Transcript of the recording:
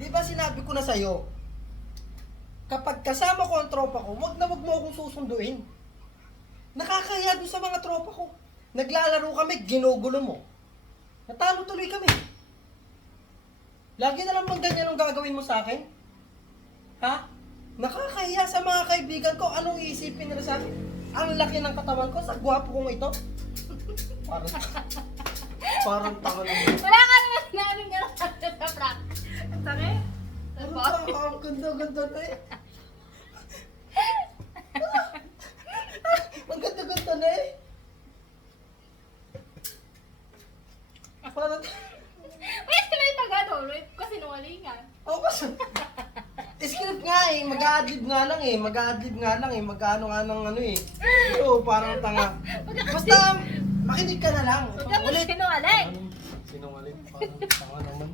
Di ba sinabi ko na sa'yo, kapag kasama ko ang tropa ko, wag na wag mo akong susunduin. Nakakaya doon sa mga tropa ko. Naglalaro kami, ginugulo mo. Natalo tuloy kami. Lagi na lang bang ganyan ang gagawin mo sa akin? Ha? Nakakahiya sa mga kaibigan ko. Anong iisipin nila sa akin? Ang laki ng katawan ko sa gwapo kong ito. Parang, parang tanga naman. Wala Ang ganda-ganda na eh. Ang ganda-ganda na eh. Parang, Wait, may taga-tuloy kasi nungalingan. oh, kasi, script nga eh, mag-a-adlib nga lang eh, mag-a-adlib nga lang eh, mag-ano nga ng ano eh. Oo, parang tanga. Basta, makinig ka na lang. Huwag ka Ulit. sinungaling. Sinungaling, parang tanga naman.